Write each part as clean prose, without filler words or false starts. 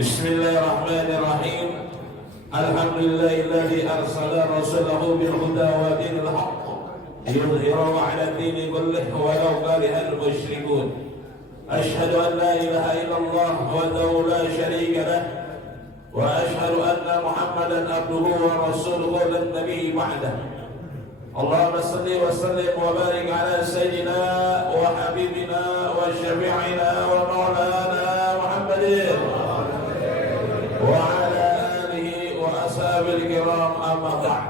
Bismillahirrahmanirrahim. Alhamdulillahilladzi arsala rasulahu bil huda wa dinil haqq liyudhhirahu 'ala ad-dini kullihi walau karihal musyrikun. Asyhadu an la ilaha illallah wahdahu la syarika lah wa asyhadu anna Muhammadan abduhu wa rasuluhu lan nabiyya ba'dah. Allahumma salli wa sallim wa barik ala sayyidina wa habibina wa syafi'ina wa maulana Muhammadin wa ala alihi wa ashabil kiram, amma ba'd.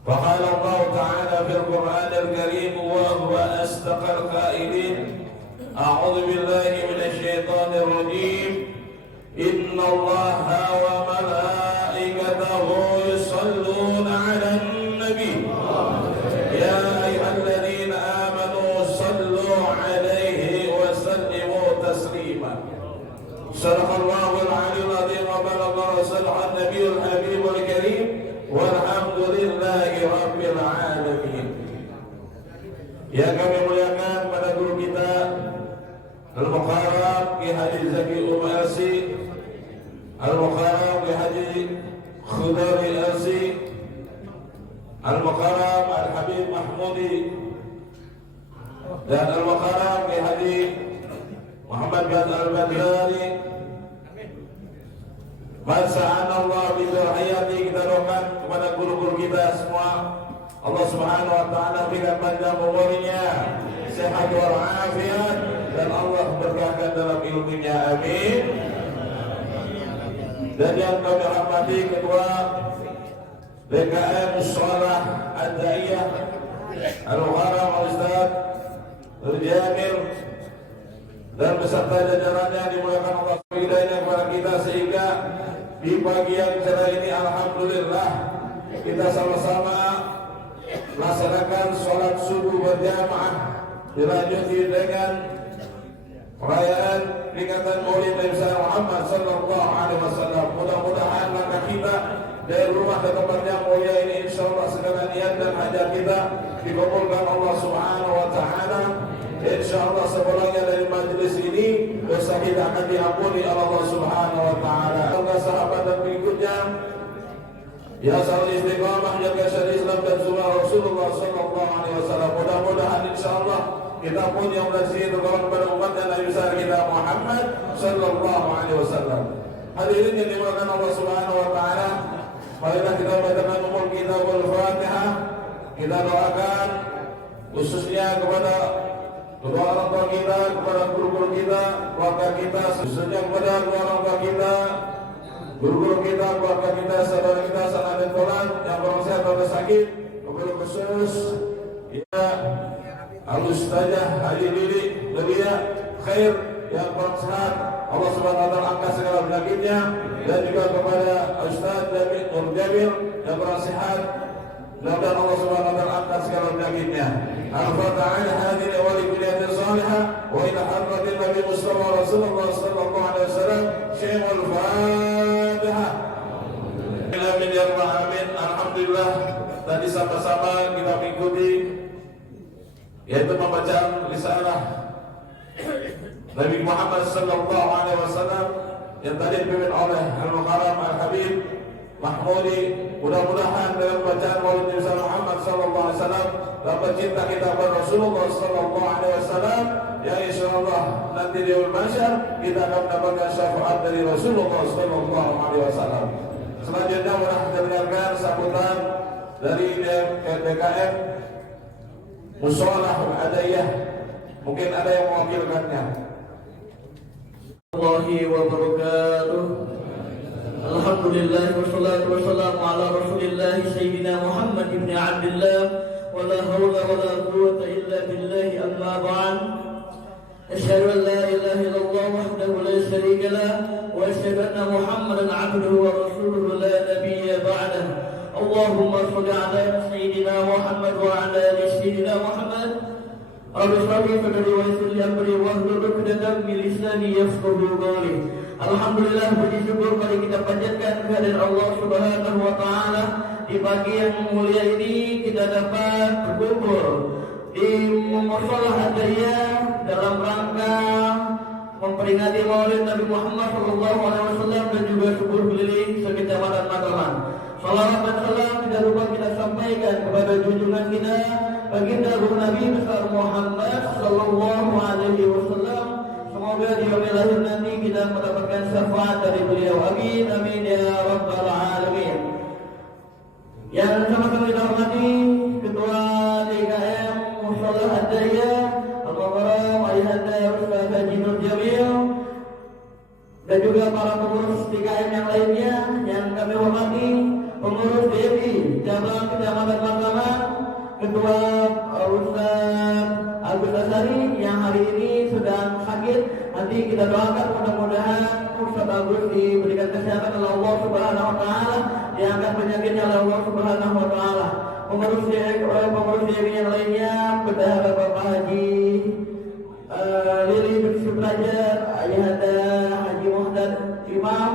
Faqala Allah ta'ala fil Qur'anil Karim wa huwa asdaqal qailin. A'udzu billahi minasy syaithanir rajim. Innallaha wa malaikatahu yusholluna 'alan nabi. Ya ayyuhalladzina amanu shallu 'alaihi wa sallimu taslima. Sadaqallahul 'aliyyul 'azim wa balagha rasulun nabiyul habibul karim. Walhamdulillahi rabbil alamin. Yang kami muliakan pada guru kita Al-Mukarram Ki Haji Zaki Umasi, Al-Mukarram Ki Haji Khudari Asi, Al-Mukarram Al-Habib Mahmudi, dan Al-Mukarram Ki Haji Muhammad bin Al-Badlani. Masyaallah bizurhayati, kita doakan kepada guru-guru kita semua, Allah Subhanahu wa taala berikan panjang umurnya, sehat walafiat, dan Allah berkahkan dalam ilmunya, amin. Dan yang kami hormati Ketua BKM Shalah Ad-Daiyah Al-Mukarram Ustaz Al-Jamil dan beserta jajarannya dimuliakan Allah hidayahnya kepada kita, sehingga di pagi yang cerah ini alhamdulillah kita sama-sama melaksanakan sholat subuh berjamaah, dilanjuti dengan perayaan peringatan Maulid Nabi Muhammad sallallahu alaihi wasallam. Mudah-mudahan langkah kita dari rumah ke tempat yang mulia ini insyaallah segala niat dan hajat kita dikabulkan Allah Subhanahu wa taala. Insyaallah sepulangnya dari majelis ini dosa kita akan diampuni oleh Allah Subhanahu wa taala. Semoga sahabat dan pengikutnya ya selalu istiqamah menjaga syariat Islam dan sunnah Rasulullah sallallahu alaihi wasallam. Mudah-mudahan insyaallah kita pun yang bersih tergolong kepada umat dan Nabi besar kita Muhammad sallallahu alaihi wasallam. Hadirin yang dimuliakan Allah Subhanahu wa taala, marilah kita bacakan umul kitabul Fatihah. Kita doakan khususnya kepada kedua orang tua kita, kepada guru-guru kita, keluarga kita, khususnya kepada kedua orang tua kita, guru-guru kita, keluarga kita, saudara kita, sanak dan kolan yang kurang sehat atau sakit, kepada khusus ya Al-Ustazah Haji Didi Ledia Khair yang kurang sehat, Allah Subhanahu wa taala angkat segala penyakitnya, dan juga kepada Ustaz Nur Jamil yang kurang sehat, mudah-mudahan Allah Subhanahu wa taala angkat segala penyakitnya. Al-Fatihah hadhihi wa li kulli salihah wa ila hadratin Nabi Mustafa Rasulullah sallallahu alaihi wasallam. Syaikhul Fatihah. Amin. Alhamdulillah, tadi sama-sama kita mengikuti yaitu membaca risalah Nabi Muhammad sallallahu alaihi wasallam yang tadi dipimpin oleh Al-Mukarram Al-Habib Mahmudi. Mudah-mudahan dalam bacaan Maulid Nabi Muhammad sallallahu alaihi wasallam dapat cinta kita kepada Rasulullah sallallahu alaihi wasallam, yang insyaallah nanti di yaumul mahsyar kita akan mendapatkan syafaat dari Rasulullah sallallahu alaihi wasallam. Selanjutnya mari kita dengarkan sambutan dari BKM Shalah Ad-Daiyah. Mungkin ada yang mewakilkannya. Warahmatullahi wabarakatuh. Alhamdulillah wassalatu wassalamu ala Rasulillah Sayyidina Muhammad ibn Abdullah wa la hawla wa la quwwata illa billahi, amma ba'd. Asyhadu an la ilaha illallah wahdahu la syarika lah wa asyhadu anna Muhammadan 'abduhu wa rasuluhu la nabiyya ba'dah. Allahumma shalli ala Sayyidina Muhammad wa ala ali Sayyidina Muhammad. Rabbi shrah li sadri wa yassir li amri wahlul 'uqdatam min lisani yafqahu qawli. Alhamdulillah, puji syukur mari kita panjatkan kehadirat Allah Subhanahu wa taala. Di pagi yang mulia ini kita dapat berkumpul di Shalah Ad-Daiyah dalam rangka memperingati Maulid Nabi Muhammad SAW dan juga syukur keliling sekecamatan Matraman. Salawat dan salam tidak lupa kita sampaikan kepada junjungan kita baginda Guru Nabi besar Muhammad Sallallahu Alaihi Wasallam. Semoga di yaumil akhir nanti kita mendapatkan syafaat dari beliau. Amin amin ya rabbal alamin. Yang sama-sama kita hormati Ketua DKM Musyawarah Ad-Daya Al-Mukarram Ayahanda Ustaz Haji Nur Jamil dan juga para pengurus DKM yang lainnya yang kami hormati, pengurus DPI cabang Kecamatan Matraman, Ketua Ustaz Agus Asari yang hari ini sedang sakit. Nanti kita doakan mudah-mudahan Ustaz Agus diberikan kesehatan oleh Allah Subhanahu wa taala, diangkat penyakitnya oleh Allah Subhanahu wa taala. Pengurus DPI yang lainnya, Bendahara Bapak Haji Lili bin Sudrajat, Ayahanda Haji Muhammad Imam,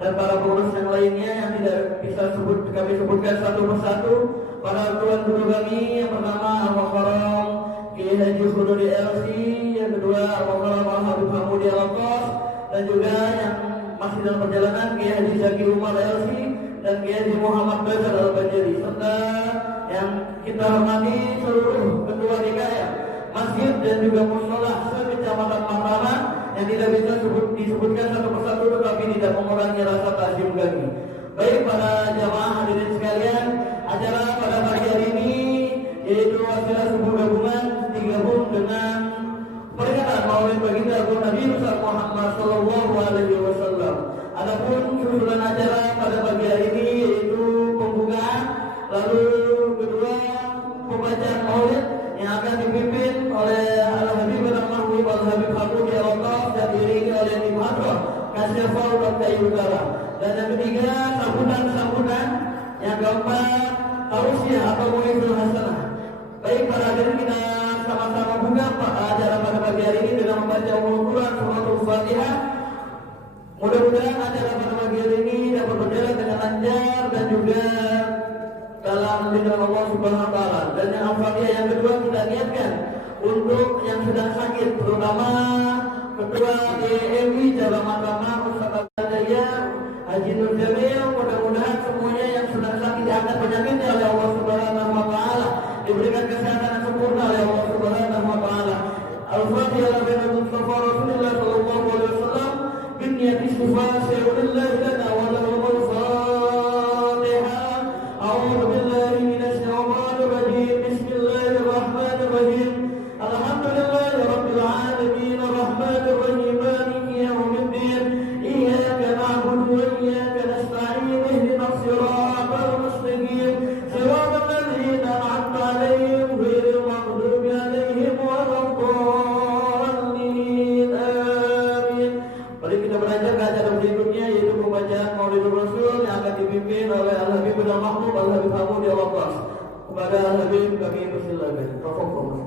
dan para pengurus yang lainnya yang tidak bisa kami sebutkan satu persatu. Para tuan guru kami, yang pertama Al-Mukarram Kiai Haji Khuduri LC, yang kedua Al-Mukarram Al-Habib Hamudi Al-Atas, dan juga yang masih dalam perjalanan Kiai Haji Zaki Umar LC dan Kiai Haji Muhammad Bazar Al-Bajari, serta yang kita hormati seluruh ketua DKM masjid dan juga mushola sekecamatan Matraman yang tidak bisa disebutkan satu persatu tetapi tidak mengurangi rasa takzim kami. Baik para jamaah hadirin sekalian, acara pada pagi hari ini yaitu acara subuh gabungan digabung dengan peringatan Maulid baginda Guru Nabi besar Muhammad Sallallahu Alaihi Wasallam. Adapun susunan acara pada pagi hari ini yaitu pembukaan, lalu kedua pembacaan Maulid yang akan dipimpin oleh Al-Habib Al-Mahmud Al-Habib Hamudi Al-Atas dan diiringi oleh Ibu Hadroh Kasyafal Dr. Utara. Dan yang ketiga sambutan, yang keempat tausiah atau muizul hasanah. Baik para hadirin, kita sama-sama buka acara pada pagi hari ini dengan membaca Al-Quran Suratul Fatihah. Mudah-mudahan acara pada pagi hari ini dapat berjalan dengan lancar dan juga dalam lindungan Allah Subhanahu wa taala. Dan yang Al-Fatihah yang kedua kita niatkan untuk yang sedang sakit, terutama Ketua DMI Cabang Matraman Ustaz Daya Haji Nur Jamil. Mudah-mudahan semuanya yang sedang sakit diangkat penyakitnya oleh Allah Subhanahu wa taala, diberikan kesehatan yang sempurna oleh Allah Subhanahu wa taala. Al-Fatihah ala Nabi Mustafa Rasulullah sallallahu alaihi wasallam bin niyati syufa syai'ulillah lana wa lahum al-Fatihah. A'udzu billahi minasy syaithanir rajim. Bismillahirrahmanirrahim. Alhamdulillahi rabbil alamin arrahmanir rahim maliki yaumiddin. Iyyaka na'budu wa iyyaka nasta'in. Ihdinas siratal mustaqim. Siratal ladzina an'amta 'alaihim ghairil maghdubi 'alaihim waladdallin. Amin. Mari kita beranjak ke acara berikutnya yaitu pembacaan Maulidul Rasul yang akan dipimpin oleh Al-Habib Al-Mahmud Al-Habib Hamudi Al-Atas. Kepada Al-Habib kami persilakan. Tafadhol.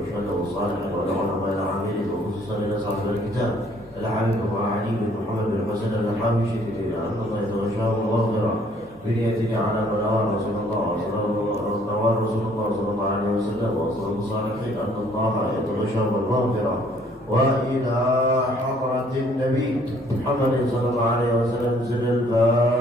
وشهده الصالح والعلماء العاملين وخصوصا الى صاحب الكتاب العامل وعلي بن محمد بن حسين الحامشي ان الله يتغشاه مغفرا بنيته على منوار رسول الله صلى الله عليه وسلم واصحاب الصالحين ان الله يتغشاه بالمغفره والى حضره النبي محمد صلى الله عليه وسلم سر الفاتحه.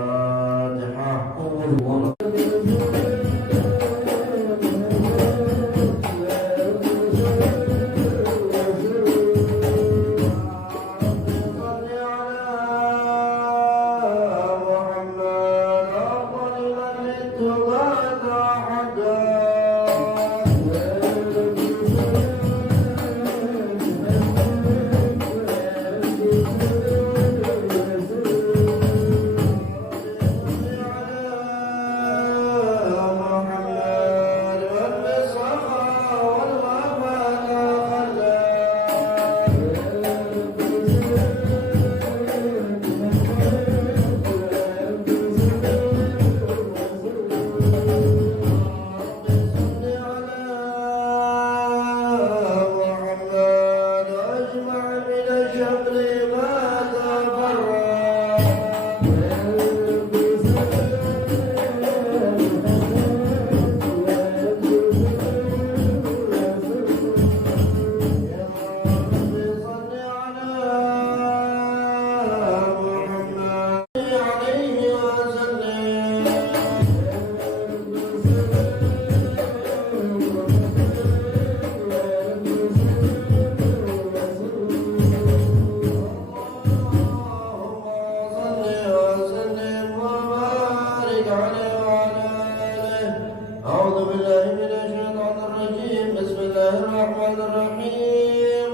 الله الرحمن الرحيم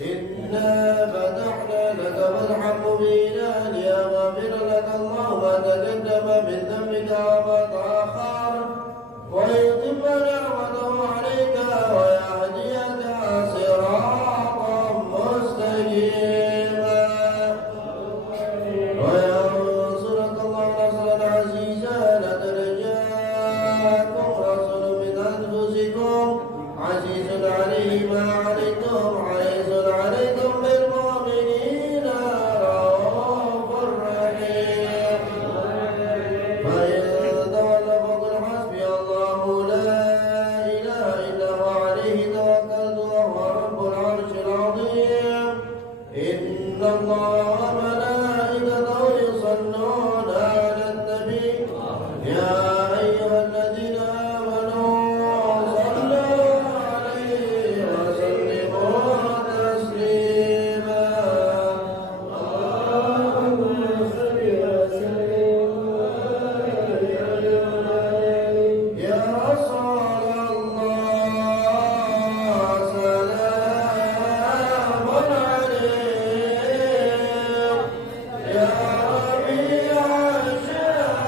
إنا فتحنا لك فتحا مبينا ليغفر لك الله ما تقدم من ذنبك وما تأخر ويتم نعمته عليك ويهديك صراطا مستقيما وينصرك الله نصرا عزيزا لقد جاءكم رسول من أنفسكم عزيز عليه ما عنتم حريص عليكم بالمؤمنين رؤوف رحيم فإن تولوا فقل حسبي الله لا إله إلا هو عليه توكلت وهو رب العرش العظيم إن الله وملائكته يصلون على النبي يا أيها الذين آمنوا صلوا عليه وسلموا تسليما اللهم صل وسلم يا رسول الله سلام عليك يا ربيع الشان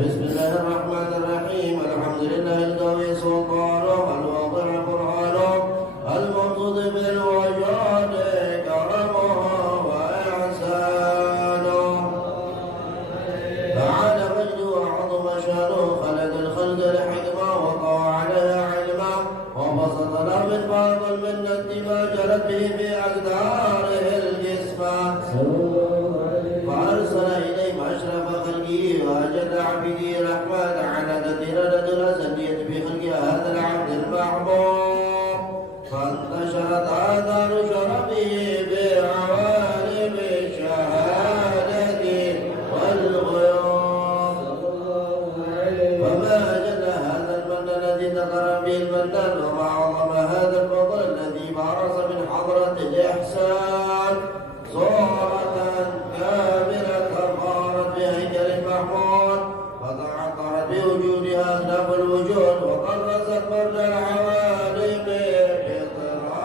بسم الله الرحمن الرحيم الحمد لله القوي سلطانه الواضح برهانه الممتد بالوجود كرمه وإحسانه تعالى مجده وعظم شانه خلق الخلق لحكمه وقوى عليها علما وبسط له من بعض المنة ما جرت به في أقداره الجسمة فأرسل إليهم أشرف خلقه وأجل عبده رحمة على كثير رجل سنية في خلق هذا العبد المحبوب فانتشرت آثار شرفه بعوالم الشهادة والغيوب فما أجل هذا المن الذي ذكر به المنان وما عظم هذا الفضل الذي برز من حضرة الإحسان صورة كاملة فارت بهيكل المحمود فتعطرت بوجودها أسلاف الوجود وقرصت برد العوالم بإطراء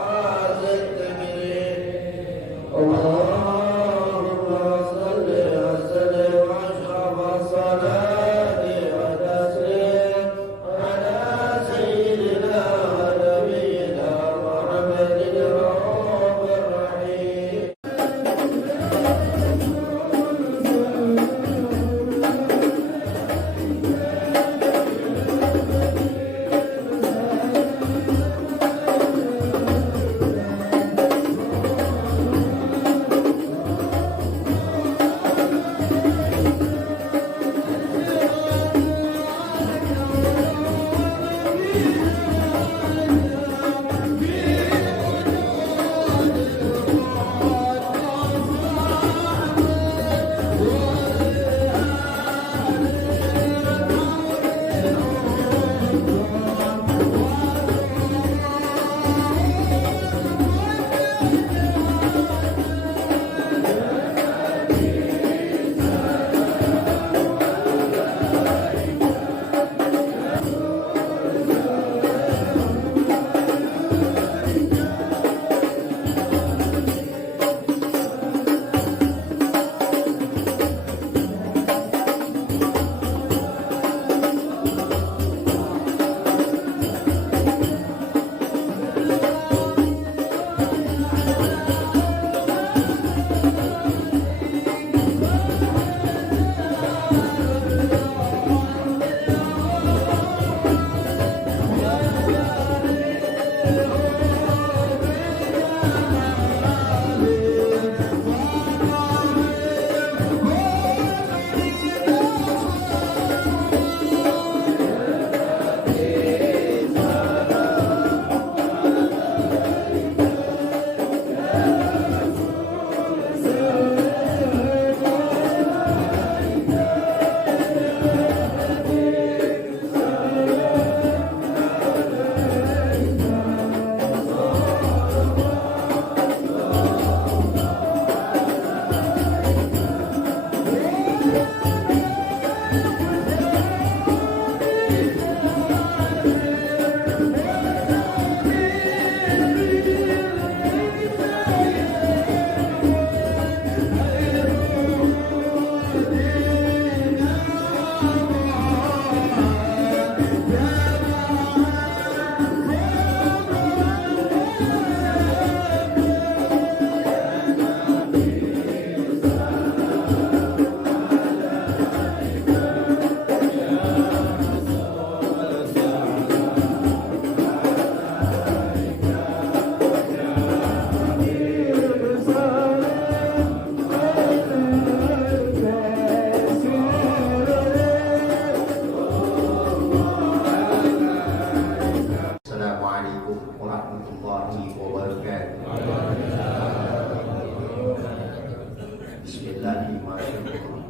warahmatullahi wabarakatuh. Bismillahirrahmanirrahim.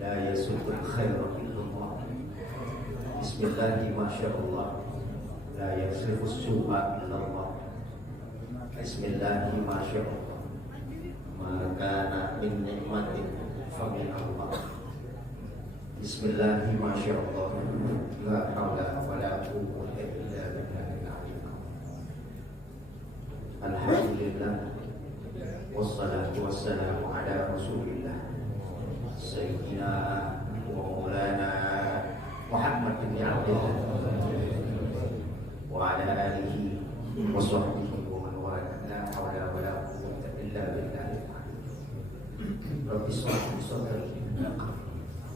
La yasudul khaira illallah. Bismillahirrahmanirrahim. La yasrifus su'a illallah. Bismillahirrahmanirrahim. Maka min nikmatin famin Allah. Bismillahirrahmanirrahim. La haula wala quwwata illa billahil aliyyil azim. Alhamdulillah wassalatu wassalamu ala Rasulillah Sayyidina wa Maulana Muhammad bin Abdullah wa ala alihi wa sahbihi wa man wala. La haula wala quwwata illa billahil aliyyil. Rabbi shrah li sadri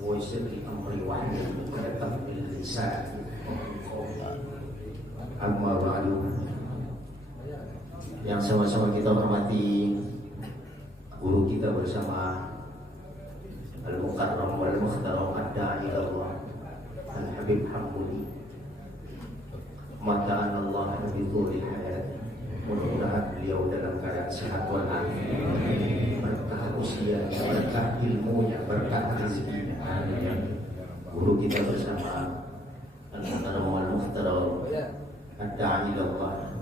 wa yassir li amri wahlul 'uqdatam min lisani yafqahu qawli. Amma ba'du. Yang sama-sama kita hormati guru kita bersama Al-Mukarram wal Mukhtaram ad-da'i ilallah Al-Habib Hamuli. Maka Allah bi dhuril hayat. Mudah-mudahan beliau dalam keadaan sehat walafiat, berkah usianya, berkah ilmunya, berkah rezekinya. Guru kita bersama Al-Mukarram wal Mukhtaram ad-da'i ilallah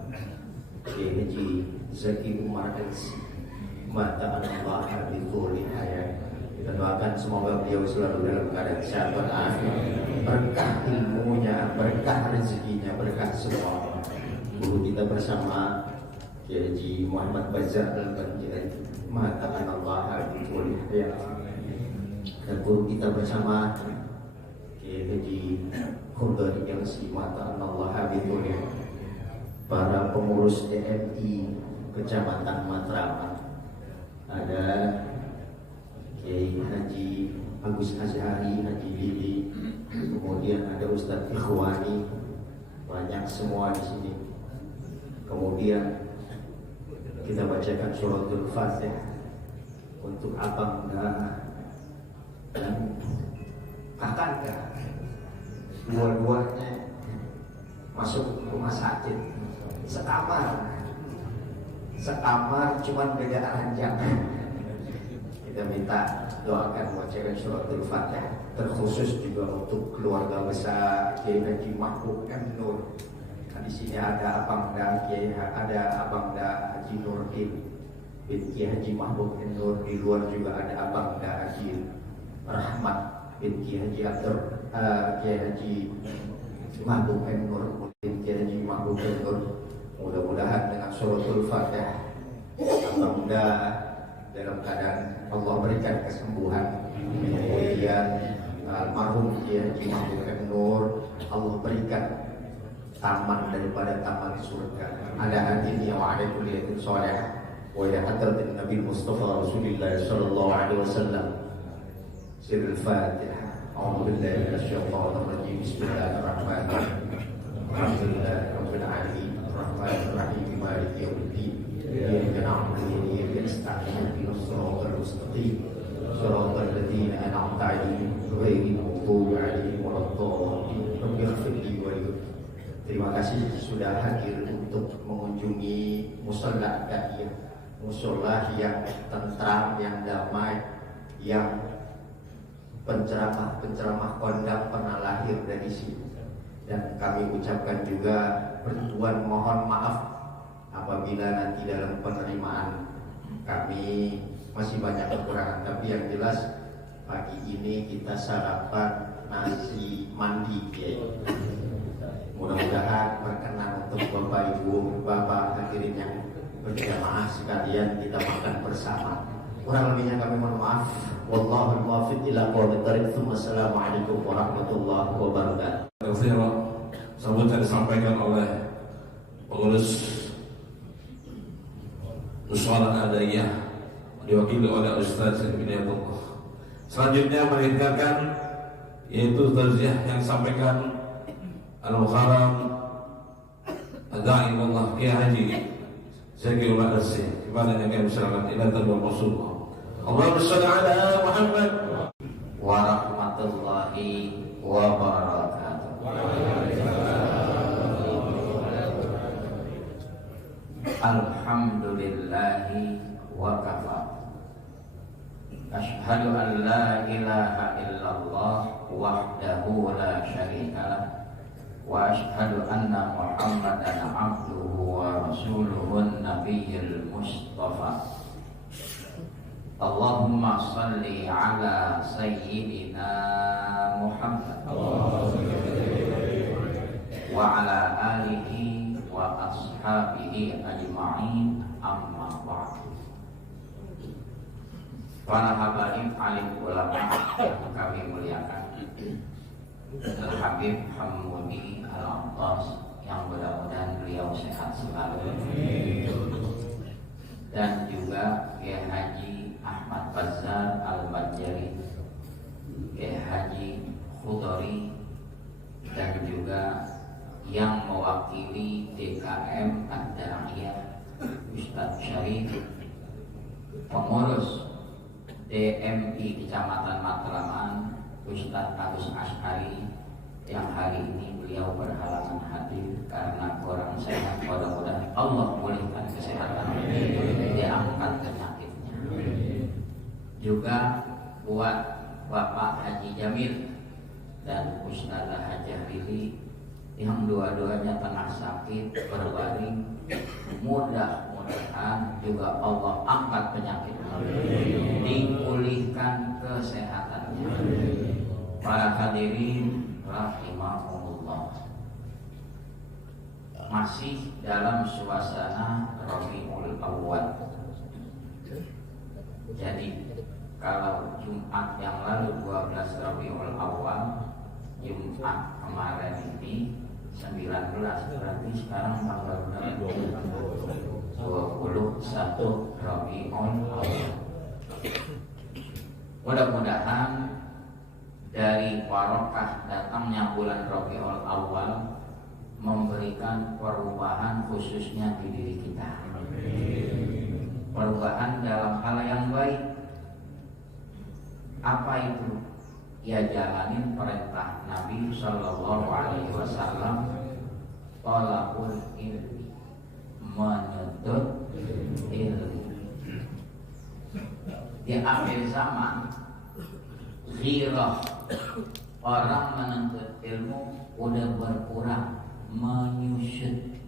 Haji Zaki Umar Aziz. Maka Allah bi dhuril hayat. Kita doakan semoga beliau selalu dalam keadaan sehat walafiat, berkah ilmunya, berkah rezekinya, berkah semua. Guru kita bersama Haji Muhammad Bazar Al-Banjari. Maka Allah bi dhuril hayat. Dan guru kita bersama Haji Khudari yang si mata Allah bi dhuril hayat. Para pengurus DMI Kecamatan Matraman, ada Kiai Haji Agus Azhari, Haji Lili, kemudian ada Ustadz Ikhwani, banyak semua di sini. Kemudian kita bacakan suratul Fatihah untuk abang dan kakak, dua-duanya masuk rumah sakit. Sekamar cuman beda ranjang. Kita minta doakan bacakan suratul Fatihah, terkhusus juga untuk keluarga besar Kiai Haji Mahbub M. Nur. Nah, di sini ada Abangda Kiai, ada Abangda Haji Nurdin bin Kiai Haji Mahbub M. Nur. Di luar juga ada Abangda Haji Rahmat bin Kiai Haji Abdur, Kiai Haji Mahbub M. Nur bin Kiai Haji Mahbub M. Nur. Mudah-mudahan dengan suratul Fatihah Abangda dalam keadaan Allah berikan kesembuhan. Kemudian almarhum Kiai Haji Mahbub M. Nur Allah berikan taman daripada taman surga. Ada hadirin wa ala kulliyatin sholih wa ila hadratin Nabi Mustafa Rasulullah sallallahu alaihi wasallam. Sirrul Fatihah. A'udzu billahi minasyaitonir rajim. Bismillahirrahmanirrahim. Alhamdulillahirabbil alamin. Ar-Rahmanir-Rahim. Maliki yaumiddin. Iyyaka na'budu wa iyyaka nasta'in. Ihdinas siratal mustaqim. Siratal ladzina an'amta 'alaihim ghairil maghdubi 'alaihim waladdallin. Rabbi ighfir li wa li. Terima kasih sudah hadir untuk mengunjungi musalla Da'iyah, musalla yang tentram, yang damai, yang penceramah kondang pernah lahir dari sini. Dan kami ucapkan juga pertuan mohon maaf apabila nanti dalam penerimaan kami masih banyak kekurangan. Tapi yang jelas pagi ini kita sarapan nasi mandi, ya. Mudah-mudahan berkenan untuk Bapak Ibu, Bapak hadirin yang berjamaah sekalian kita makan bersama. Kurang lebihnya kami mohon maaf. Wallahul muwaffiq ila aqwamit thoriq. Assalamualaikum warahmatullahi wabarakatuh. Sambutan disampaikan oleh pengurus Musyawarah Adaiyah diwakili oleh Ustaz Hidayatullah. Selanjutnya mendengarkan yaitu tausiah yang disampaikan Al-Mukarram ad-da'i ilallah Kiai Haji Zaki Umar Aziz. Kepada yang kami serahkan ila tadwa Rasulullah. Allahumma shalli ala Muhammad warahmatullahi wabarakatuh. Alhamdulillahi wa kafa. Asyhadu an la ilaha illallah wahdahu la syarikalah wa asyhadu anna Muhammadan abduhu wa rasuluhun nabiyyul mustafa. Allahumma salli ala sayyidina Muhammad wa ala alihi wa ashabihi ajma'in, amma ba'd. Para habaib alim ulama yang kami muliakan, Al-Habib Hamudi Al-Attas, yang mudah-mudahan beliau sehat selalu, dan juga Kiai Haji Ahmad Bazar Al-Banjari, Kiai Haji Khudori, dan juga yang mewakili DKM Ad-Da'iyah Ustadz Syarif, pengurus DMI Kecamatan Matraman Ustadz Agus Askari, yang hari ini beliau berhalangan hadir karena kurang sehat. Mudah-mudahan Allah pulihkan kesehatan, diangkat penyakitnya. Juga buat Bapak Haji Jamil dan Ustazah Hajah Lili yang dua-duanya tengah sakit berbaring, mudah-mudahan juga Allah angkat penyakitnya, dipulihkan kesehatannya. Para hadirin rahimahumullah, masih dalam suasana Rabiul Awwal. Jadi kalau Jumat yang lalu 12 Rabiul Awal, Jumat kemarin ini 19, berarti sekarang tanggal 21 Rabiul Awal. Mudah-mudahan dari barokah datangnya bulan Rabiul Awal memberikan perubahan khususnya di diri kita. Perubahan dalam hal yang baik. Apa itu? Ya jalanin perintah Nabi Sallallahu Alaihi Wasallam, thalabul ilmi, menuntut ilmu. Di akhir zaman, ghirah, orang menuntut ilmu udah berkurang, menyusut.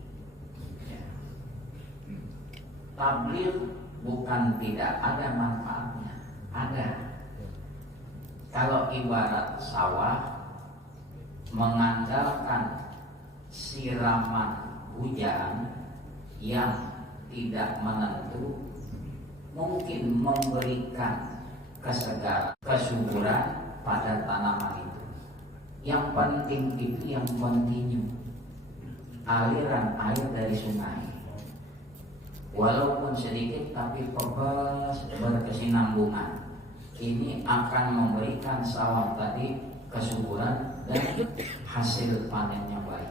Tabligh bukan tidak ada manfaatnya, ada. Kalau ibarat sawah mengandalkan siraman hujan yang tidak menentu, mungkin memberikan kesegaran, kesuburan pada tanaman itu. Yang penting itu yang kontinu, aliran air dari sungai, walaupun sedikit tapi pebas, berkesinambungan. Ini akan memberikan sawah tadi kesuburan dan hasil panennya baik.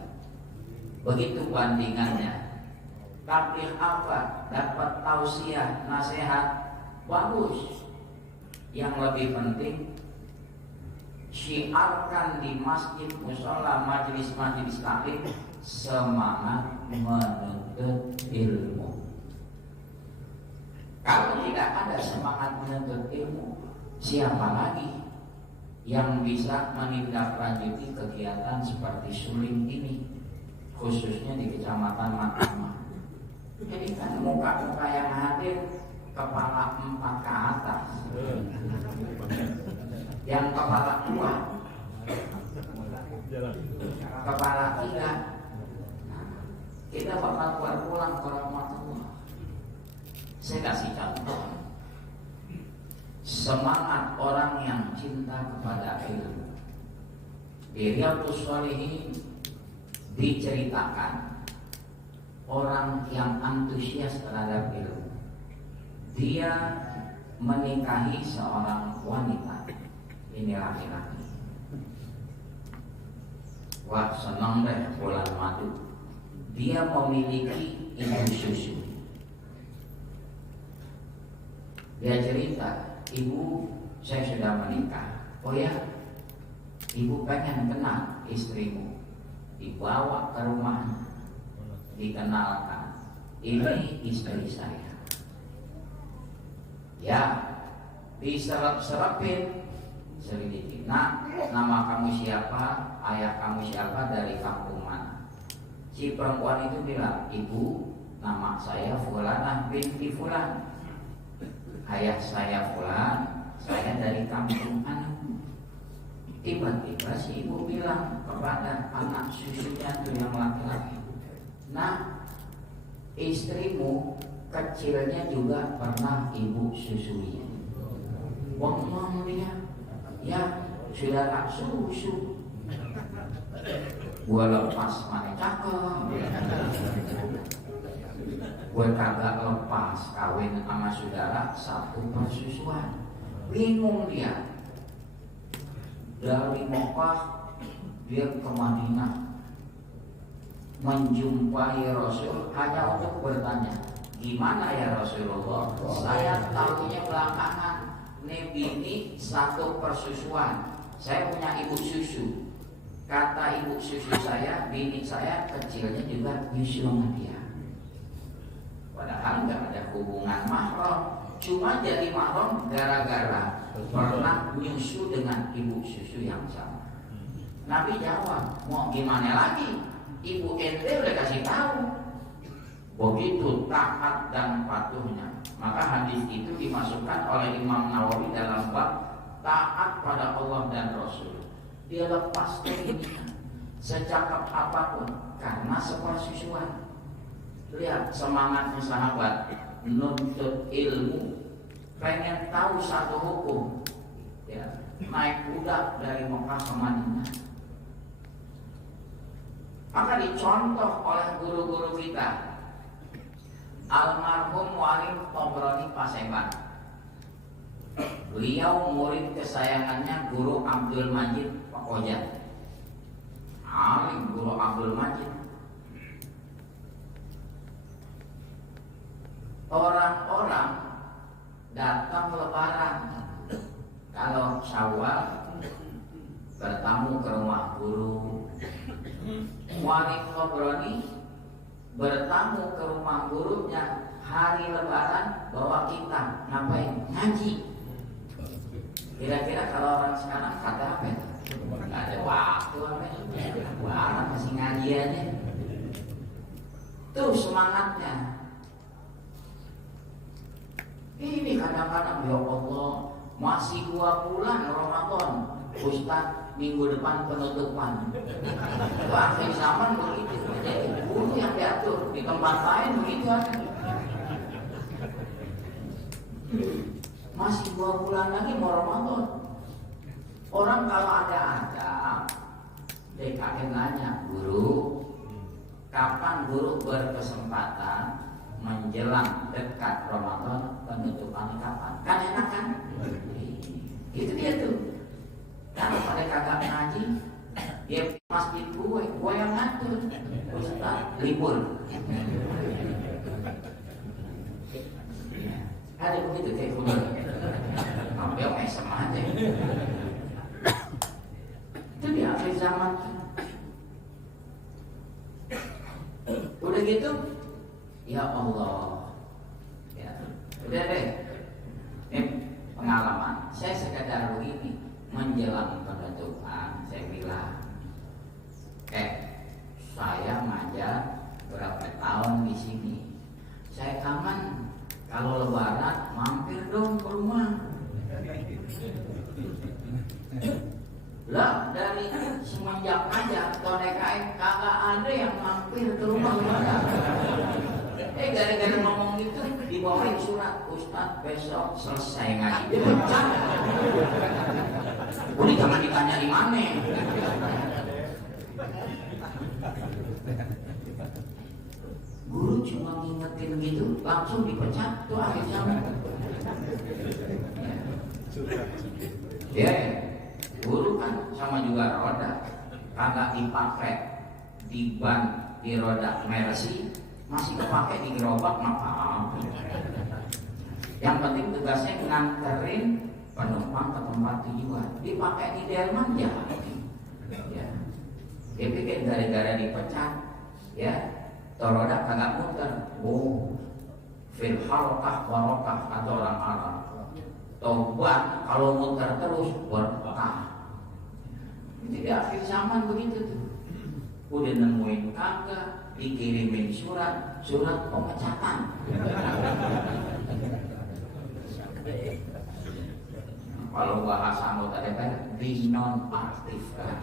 Begitu bandingannya. Tabligh apa? Dapat tausiah, nasihat, bagus. Yang lebih penting, syiarkan di masjid, mushola, majelis-majelis taklim, semangat menuntut ilmu. Kalau tidak ada semangat menuntut ilmu, siapa lagi yang bisa menindaklanjuti kegiatan seperti suling ini, khususnya di Kecamatan Matraman? Jadi kan muka-muka yang hadir kepala 4 ke atas, yang kepala 2, kepala 3. Kita bakal pulang ke rahmatullah. Saya kasih contoh. Semangat orang yang cinta kepada ilmu. Di Riyadhus Shalihin diceritakan orang yang antusias terhadap ilmu. Dia menikahi seorang wanita. Ini laki-laki. Wah, senang deh bulan madu. Dia memiliki ibu susu. Dia cerita, ibu, saya sudah menikah. Oh ya, ibu pengen kenal istrimu. Dibawa ke rumahnya, dikenalkan. ini istri saya. Ya, diserap-serapin, selidiki. Nah, nama kamu siapa? Ayah kamu siapa? Dari kampung mana? Si perempuan itu bilang, ibu, nama saya Fulanah binti Fulan. Ayah saya Fulan, saya dari kampung mana? Tiba-tiba si ibu bilang kepada anak susunya itu yang laki-laki, nah, istrimu kecilnya juga pernah ibu susui. Bengong dia, ya sudah tak susu. Gua lepas mana cakep, gue kagak lepas kawin sama saudara satu persusuan. Bingung dia. Dari Mekah dia ke Madinah menjumpai Rasul hanya untuk bertanya, gimana ya Rasulullah? Saya tahunya belakangan nih bini satu persusuan. Saya punya ibu susu. Kata ibu susu saya, bini saya kecilnya juga nyusu sama dia. Padahal nggak ada hubungan mahram, cuma jadi mahram gara-gara pernah nyusu dengan ibu susu yang sama. Nabi jawab, mau gimana lagi? Ibu ente udah kasih tahu. Begitu taat dan patuhnya. Maka hadis itu dimasukkan oleh Imam Nawawi dalam bab taat pada Allah dan Rasul. Dia lepas keinginan secakap apapun karena sepersusuan. Lihat semangatnya sahabat menuntut ilmu, pengen tahu satu hukum, ya, naik kuda dari Mekah ke Madinah. Maka dicontoh oleh guru-guru kita, almarhum Walid Tobroni Paseban. Beliau murid kesayangannya Guru Abdul Majid Pakoja. Alim Guru Abdul Majid. Orang-orang datang lebaran, kalau Syawal bertamu ke rumah guru. Walid Tobroni bertamu ke rumah gurunya hari lebaran, bawa kita ngapain? Ngaji. Kira-kira kalau orang sekarang kata apa? Nggak ada waktu apa? Lebaran masih ngaji aja. Tuh semangatnya. Ini kadang-kadang ya Allah, masih 2 bulan Ramadan, Ustaz minggu depan penutupan. Itu akhir zaman begitu. Jadi guru yang diatur, di tempat lain begitu aja. Masih 2 bulan lagi mau Ramadan. Orang kalau ada DKM nanya, guru, kapan guru berkesempatan menjelang dekat Ramadan, penutupan kapan? Kan enak kan? Itu dia tuh. Kalau pada kagak ngaji, dia masjid gue yang ngatur. Ustaz libur. Ada begitu kayak gue. Ambil sama aja. Itu di akhir zaman. Udah gitu, ya Allah, ya udah deh. Pengalaman saya sekedar begini, menjelang penutupan saya bilang, saya ngajar berapa tahun di sini, saya kangen kalau lebaran mampir dong ke rumah. Lah dari semenjak aja atau DKM kagak ada yang mampir ke rumah lebaran. Gara-gara ngomong gitu dibawain surat, Ustaz besok selesai ngaji dipecat. Udah jangan ditanya di mana. Guru cuma ngingetin gitu langsung dipecat, tuh akhir zaman. Ya, guru kan sama juga roda, kagak dipakai di ban di roda Mercy, masih kepake di gerobak apa? Yang penting tugasnya nganterin penumpang ke tempat tujuan. Dipakai di delman ya. Dia pikir gara-gara dipecat, ya Torodah kagak muter. Oh, fil harokah barokah kata orang Arab. Tobat kalau muter terus berkah. Jadi akhir zaman begitu tuh. Udah nemuin kagak, dikirimin surat pemecatan. Kalau bahasa anggota DPR dinonaktifkan.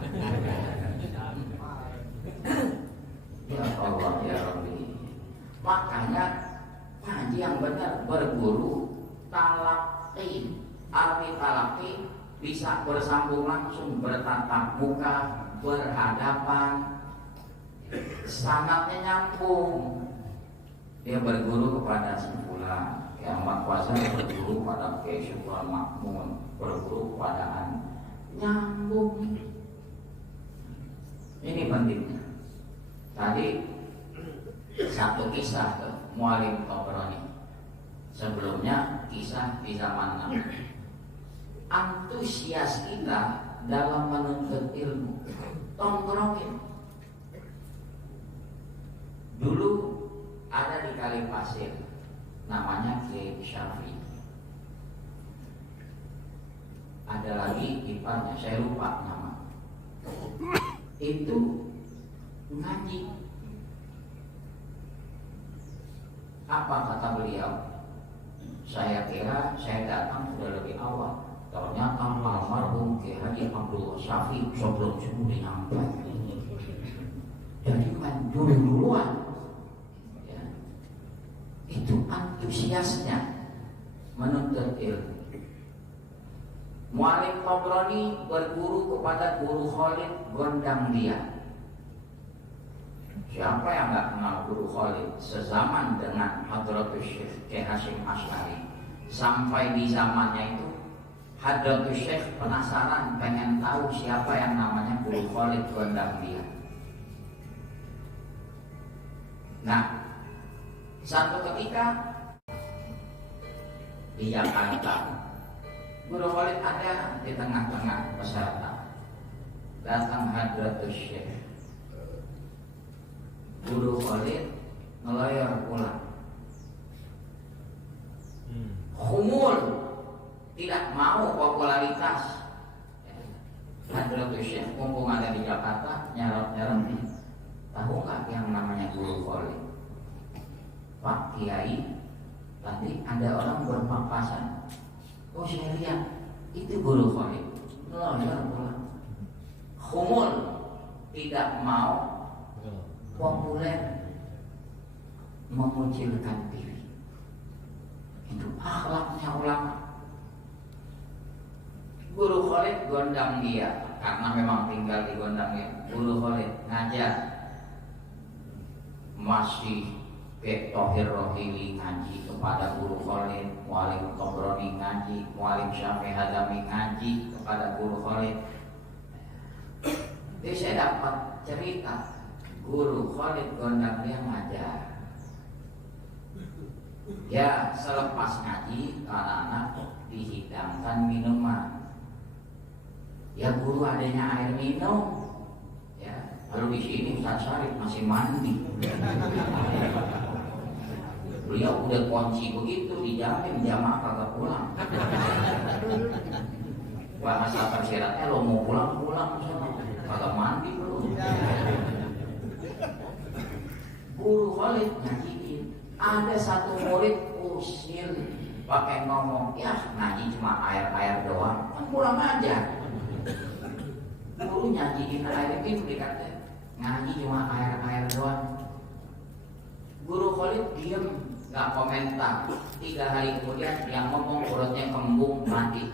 Ya Allah ya Rabbi. Makanya ngaji yang benar berguru talaqi. Arti talaqi bisa bersambung langsung, bertatap muka, berhadapan, sanatnya nyambung. Dia berguru kepada si fulan, yang Mak Kuasa berguru pada Kiai Syukur Makmun, berguru kepada nyambung. Ini pentingnya. Tadi satu kisah ke Mualim Tobroni. Sebelumnya kisah di zaman Nabi. Antusias kita dalam menuntut ilmu, tongkrongin. Dulu ada di Kali Pasir, namanya Kiai Syafi'i. Ada lagi iparnya, saya lupa nama. Itu ngaji. Apa kata beliau? Saya kira saya datang sudah lebih awal. Ternyata almarhum Kiai Haji Abdul Syafi'i sebelum subuh nyampe. Jadi kan duluan. Ya. Itu antusiasnya menuntut ilmu. Mualim Tobroni berguru kepada Guru Khalid Gondang dia. Siapa yang nggak kenal Guru Khalid? Sezaman dengan Hadratus Syekh Kiai Hasyim Asy'ari. Sampai di zamannya itu Hadratus Syekh penasaran pengen tahu siapa yang namanya Guru Khalid Gondang dia. Nah, satu ketika di Jakarta, Guru Khalid ada di tengah-tengah peserta. Datang Hadratus Syekh. Guru Khalid ngelayar pulang. Khumul, tidak mau popularitas. Hadratus Syekh mumpung ada di Jakarta, nyarap-nyarap. Tahu nggak yang namanya Guru Khalid? Pak Kiai, tadi ada orang berpapasan. Oh saya lihat, itu Guru Khalid. Ngelayar pulang. Khumul, tidak mau populer, mengucilkan diri. Itu akhlaknya ulama. Guru Khalid gondang dia, karena memang tinggal di gondang dia. Guru Khalid ngajar, masih Kiai Thohir Rohili ngaji kepada Guru Khalid, Mualim Tobroni ngaji, Mualim Syafi'i Hazami ngaji kepada Guru Khalid. Jadi saya dapat cerita Guru Khalid gondang dia ngajar. Ya selepas ngaji anak-anak dihidangkan minuman. Ya guru adanya air minum. Ya lalu di sini Ustaz Syarif masih mandi. Beliau udah kunci begitu dijamin jamaah kagak pulang. Bahasa tersiratnya lo mau pulang kagak mandi belum. Guru Khalid ngajiin. Ada satu murid usil pakai ngomong, ya ngaji cuma air doang, kan pulang aja. Guru nyajiin air itu dikata ngaji cuma air doang. Guru Khalid diem, nggak komentar. 3 hari kemudian yang ngomong perutnya kembung mati.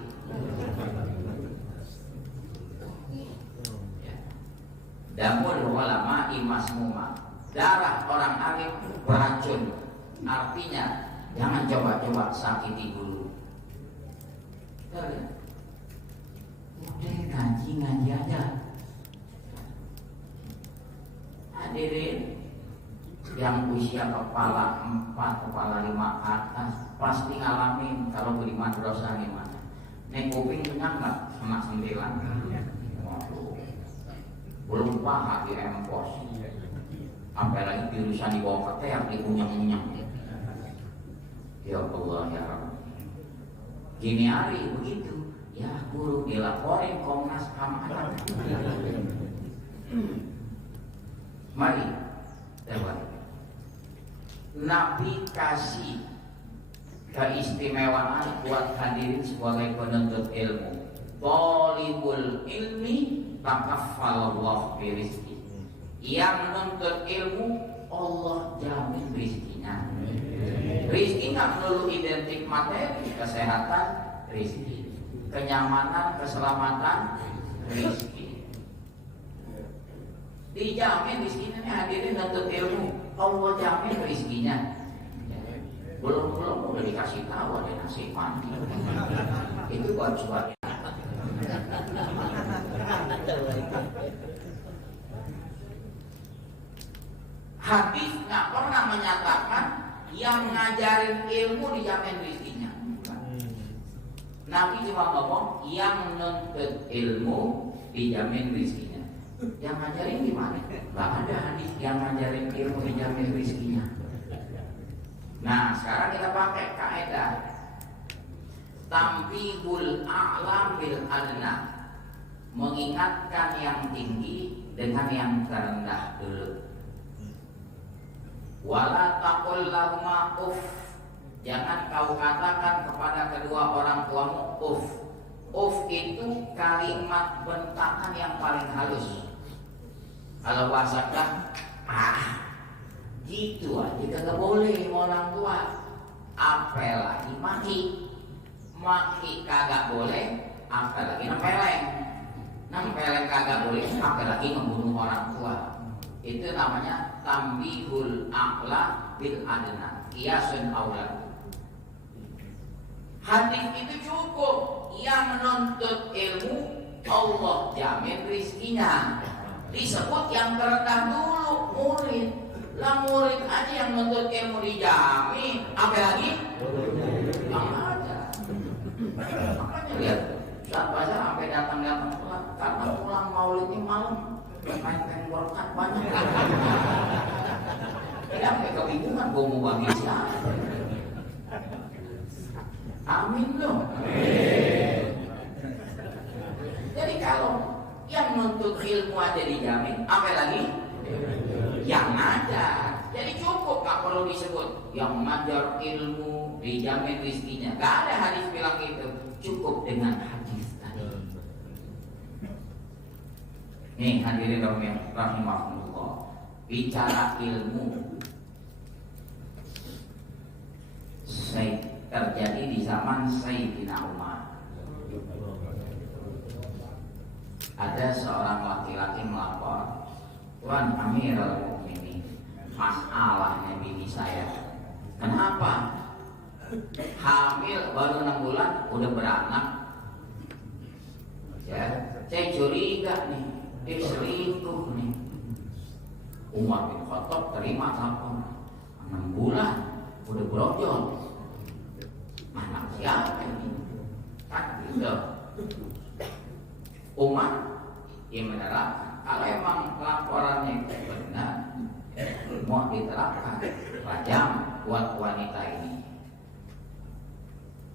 Damul ulama imasmuma, darah orang alim beracun. Artinya jangan coba-coba sakiti guru. Udah ngaji aja. Hadirin yang usia kepala 4, kepala 5 atas pasti ngalamin kalau beli madrasah gimana. Nek kuping kenyang nggak sama 9. Waduh, belum paha dirempos. apalagi virusan di bawah ketek dikunyang-kunyang. Ya Allah ya Rabbi. Gini hari begitu, ya guru dilaporin Komnas HAM anak. Mari, teman. Nabi kasih keistimewaan buat hadirin sebagai penuntut ilmu. Thalibul ilmi takaffalallahu birizki. Yang menuntut ilmu Allah jamin rizkinya. Rizki nggak perlu identik materi, kesehatan, rizki, kenyamanan, keselamatan, rizki. Dijamin rizkinya nih hadirin menuntut ilmu. Allah jamin rizkinya. Belum udah dikasih tahu ada nasi mandi. Itu buat suara. Hadis nggak pernah menyatakan yang ngajarin ilmu dijamin rezekinya. Nabi cuma ngomong yang menuntut ilmu dijamin rezekinya. Yang ngajarin gimana? Nggak ada hadis yang ngajarin ilmu dijamin rezekinya. Nah sekarang kita pakai kaidah tampihul a'lam bil adna, mengingatkan yang tinggi dengan yang terendah dulu. Wala taqul lahuma uff, jangan kau katakan kepada kedua orang tuamu uff. Uff itu kalimat bentakan yang paling halus. Kalau bahasa gitu aja kagak boleh orang tua. Apalagi maki, maki kagak boleh, apalagi nempeleng. Nempeleng kagak boleh, apalagi membunuh orang tua. Itu namanya tambihul aqla bil adna, qiyasun aula. Hadis itu cukup, yang menuntut ilmu Allah jamin rizkinya. Disebut yang terendah dulu, murid. Lah murid aja yang menuntut ilmu dijamin, apalagi yang ada. Makanya lihat, Ustaz Fajar sampai datang-datang pulang, karena pulang maulid ini malam main workout banyak. Tidak sampai kebingungan gue mau bagi siapa. Amin dong. Jadi kalau yang menuntut ilmu aja dijamin, apa lagi? Yang ngajar. Jadi cukup, gak perlu disebut yang mengajar ilmu dijamin rizkinya. Gak ada hadis bilang itu. Cukup dengan hadis tadi. Nih hadirin rahimahullah, bicara ilmu terjadi di zaman Sayyidina Umar. Ada seorang laki-laki melapor, Tuan Amirul Mukminin, masalahnya bini saya. Kenapa? Hamil baru 6 bulan udah beranak. Ya, saya curiga nih, dia selingkuh nih. Umar bin Khattab terima telepon, 6 bulan udah brojol. Anak siapa ini? Kan gitu. Umar yang menerapkan. Kalau emang laporannya itu benar, mau diterapkan rajam buat wanita ini.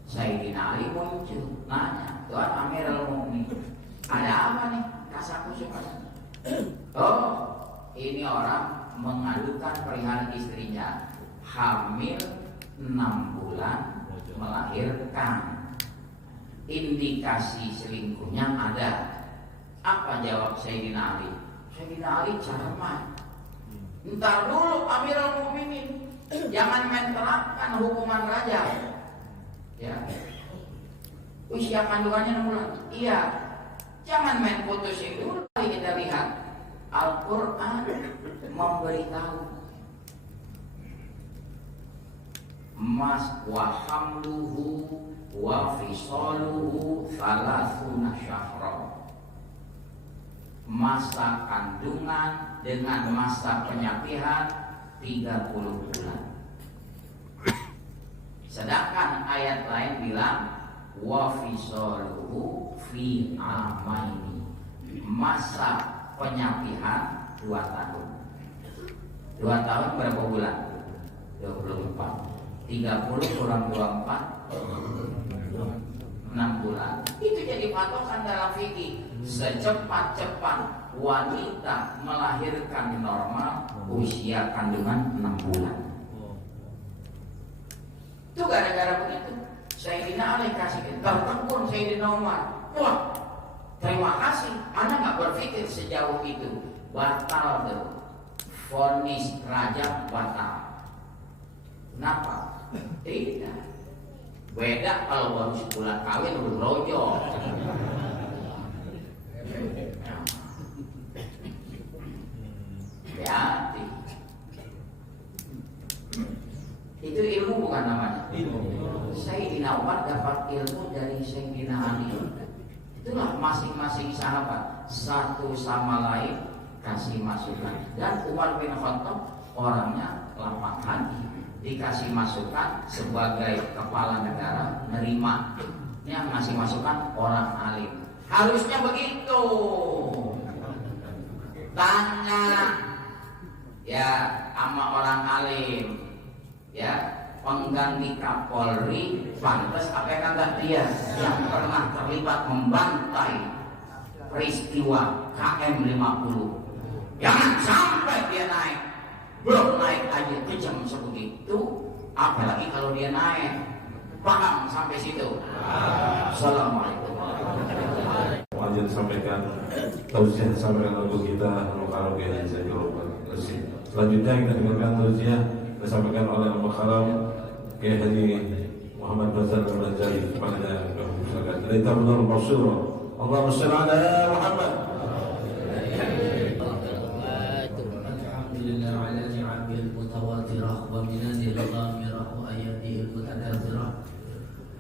Sayyidina Ali muncul nanya, Tuan Amirul Mukminin, ada apa nih? Kasakusuk. Oh, ini orang mengadukan perihal istrinya hamil 6 bulan melahirkan. Indikasi selingkuhnya ada. Apa jawab Sayyidina Ali? Sayyidina Ali cermat. Ntar dulu Amirul Mukminin, jangan main terapkan hukuman rajam. Ya. Usia kandungannya 6 bulan. Iya. Jangan main putusin dulu. Kita lihat Al-Quran memberitahu mas wa hamluhu wa fisaluhu 30 syahra. Masa kandungan dengan masa penyapihan 30 bulan. Sedangkan ayat lain bilang wa fisaluhu fi amaini, masa penyapihan 2 tahun. 2 tahun berapa bulan? 24. 30 kurang 24, 6 bulan. Itu jadi patokan dalam fikih. Secepat-cepat wanita melahirkan normal, usia kandungan 6 bulan. Itu gara-gara begitu. Sayyidina Ali kasih tertegun Sayyidina Umar. Wah, terima kasih. Anda nggak berpikir sejauh itu. Batal tuh. Vonis raja batal. Kenapa? Tidak. Beda kalau baru sebulan kawin udah rojok. Hati. Itu ilmu bukan namanya. Sayyidina Umar dapat ilmu dari Sayyidina Ali. Itulah masing-masing sahabat satu sama lain kasih masukan. Dan Umar bin Khattab orangnya lapang hati, dikasih masukan sebagai kepala negara, nerima. Yang ngasih masukan orang alim. Harusnya begitu. Tanya ya sama orang alim, ya pengganti Kapolri pantas apa kata dia yang pernah terlibat membantai peristiwa KM 50. Jangan sampai dia naik. Belum naik aja kejam sebegitu, apalagi kalau dia naik. Paham sampai situ? Assalamualaikum. Wajib sampaikan tausiah sampaikan lagu kita kalau yang saya jawab. Selanjutnya kita dengarkan tausiah disampaikan oleh Al-Mukarram Kiai Haji Muhammad Bazar Al-Rajali kepada masyarakat. Kita benar masyhur. Allahumma shalli ala Muhammad. Alhamdulillah ala ni'amil mutawatirah wa minanil ghamirah wa ayatihil mutakathirah.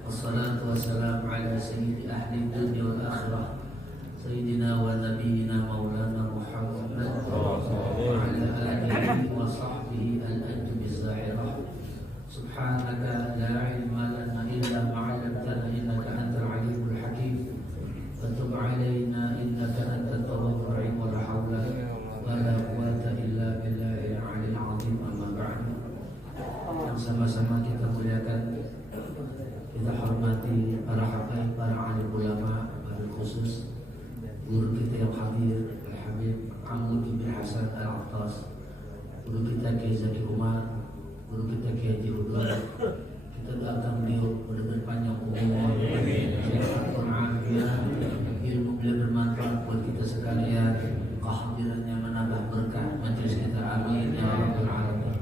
Wassalatu wassalamu ala sayyidi ahli dunya wal akhirah sayyidina wa nabiyyina maulana Muhammad wa ala alihi wa sahbihi al-ajdu bizzahirah. Subhanaka la ilma lana illa ma 'allamtana innaka antal alimul hakim. Wa tub 'alaina innaka antat tawwabur rahim. Wa la haula wa la quwwata illa billahil 'aliyyil 'azim. Amma ba'du. Yang sama-sama kita muliakan, kita hormati para habaib, para alim ulama, pada khusus guru kita yang hadir, Al-Habib Amud bin Hasan Al-Attas, guru kita Kiai Zaki Umar, guru kita Kiai Haji Hudud. Kita doakan beliau mudah-mudahan panjang umur, sehat walafiat, ilmu beliau bermanfaat buat kita sekalian, kehadirannya menambah berkah majelis kita, amin ya rabbal alamin.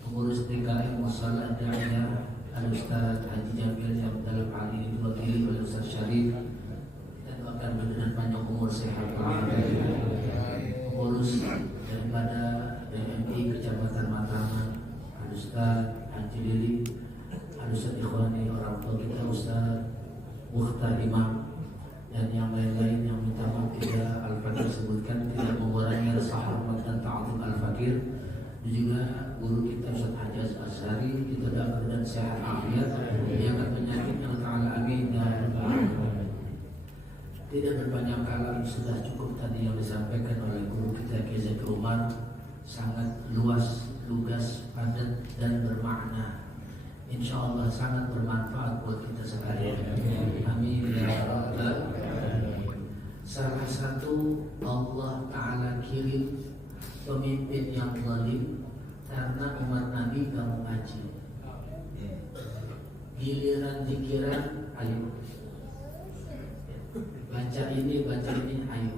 Pengurus DKM Musalla Da'iyah Al-Ustaz Haji Jamil yang dalam hal ini diwakili oleh Ustaz Syarif, kita doakan mudah-mudahan panjang umur, sehat walafiat. Pengurus daripada DMI Kecamatan Matraman, Al-Ustaz Haji Lili, Al-Ustaz Ikhwani, orang tua kita Ustaz Mukhtar Imam, dan yang lain-lain yang minta maaf tidak Al-Fakir sebutkan, tidak mengurangi rasa hormat dan ta'zim Al-Fakir. Dan juga guru kita Ustaz Haji Azhari, kita dapat dan sehat afiat, diangkat penyakitnya ta'ala, amin ya rabbal alamin. Tidak berbanyak kalam, sudah cukup tadi yang disampaikan oleh guru kita Kiai Zaki Umar. Sangat luas, lugas, padat dan bermakna. Insya Allah sangat bermanfaat buat kita sekalian. Amin ya rabbal alamin. Salah satu Allah Ta'ala kirim pemimpin yang zalim karena umat Nabi gak mau ngaji. Giliran pikiran, ayo baca ini, ayo.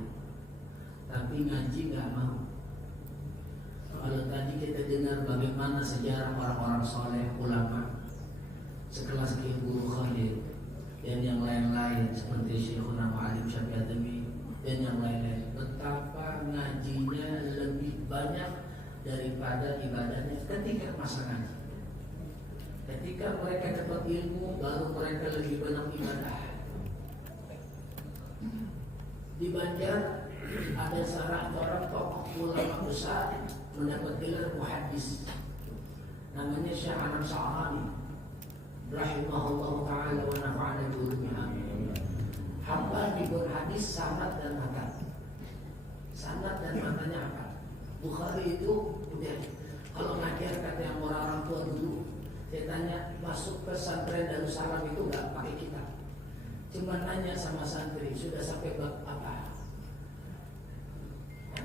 Tapi ngaji gak mau. Kalau tadi kita dengar bagaimana sejarah orang-orang soleh, ulama sekelas Kiai Guru Khalid dan yang lain-lain seperti Syekhuna Ma'alim Syafi'atami dan yang lain-lain, betapa ngajinya lebih banyak daripada ibadahnya ketika masa ngaji. Ketika mereka dapat ilmu, baru mereka lebih banyak ibadah. Di Banjar ada salah seorang tokoh ulama besar mendapat gelar muhaddis, namanya Syekh Ahmad Sya'rani rahimahullah ta'ala wa nafa'ana bi ulumi amin. Hamba diberi hadis sanad dan matan. Sanad dan matannya apa? Bukhari itu udah Kalau ngajar kata yang orang tua dulu, saya tanya masuk pesantren Darussalam itu nggak pakai kitab, cuma nanya sama santri sudah sampai bab apa,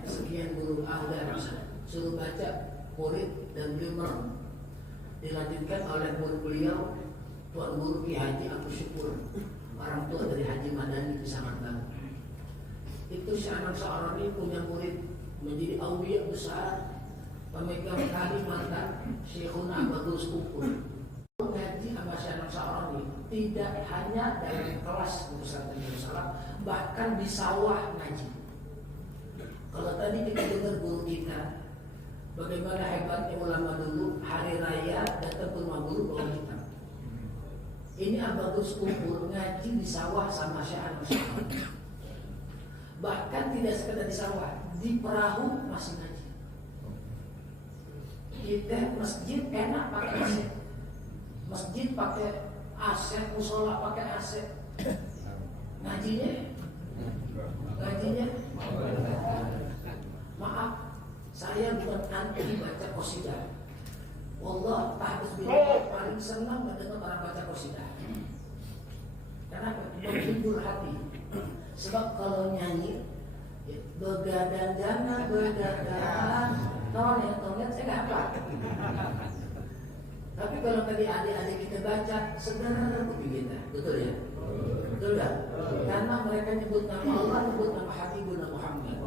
sekian guru udah suruh baca murid dan beliau dilanjutkan oleh murid beliau Tuan Guru Ki Haji Abdul Syukur, orang tua dari Haji Madani itu sangat banget. Itu si anak seorang ini punya murid menjadi aulia besar, pemegang Kalimantan Syekhuna Bagus Kumpul. Ngaji sama si anak seorang ini tidak hanya dalam kelas pesantren Darussalam, bahkan di sawah ngaji. Kalau tadi kita dengar guru kita bagaimana hebatnya ulama dulu, hari raya datang ke rumah guru bawa kitab. Ini Bagus Kumpul ngaji di sawah sama Syekh Anwar. Bahkan tidak sekedar di sawah, di perahu masih ngaji. Kita masjid enak pakai AC, masjid pakai AC, musola pakai AC. Ngajinya maaf, saya bukan anti baca qasidah. Wallah, tahfiz billah paling senang mendengar orang baca qasidah. Karena menghibur hati. Sebab kalau nyanyi begadang jangan begadang, tonet saya nggak apa. Tapi kalau tadi adik-adik kita baca, segar kuping kita, betul ya? Betul kan? Karena mereka nyebut nama Allah, nyebut nama Habibuna Muhammad.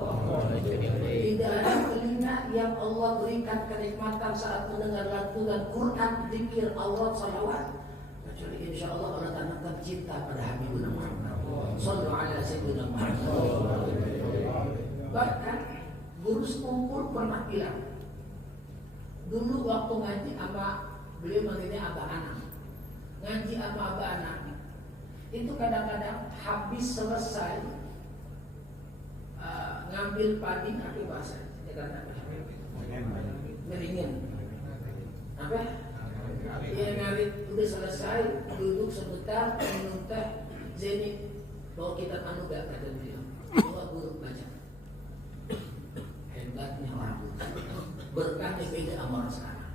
Tidak ada telinga yang Allah berikan kenikmatan saat mendengar lantunan Quran, zikir, Allah, salawat. Kecuali insya Allah Allah tanamkan cinta pada Habibuna Muhammad. Sallu ala Sayyidina Muhammad. Bahkan guru sekumpul pernah bilang, dulu waktu ngaji sama beliau manggilnya Abah Anak, ngaji sama Abah Anak itu kadang-kadang habis selesai ngambil padi kaki basah, ngeringin apa? Dia ngarit udah selesai, duduk sebentar minum teh, Zeni bawa kitab Anugerah kata beliau, bawa guru baca. Hebatnya orang berkahnya beda sama orang sekarang.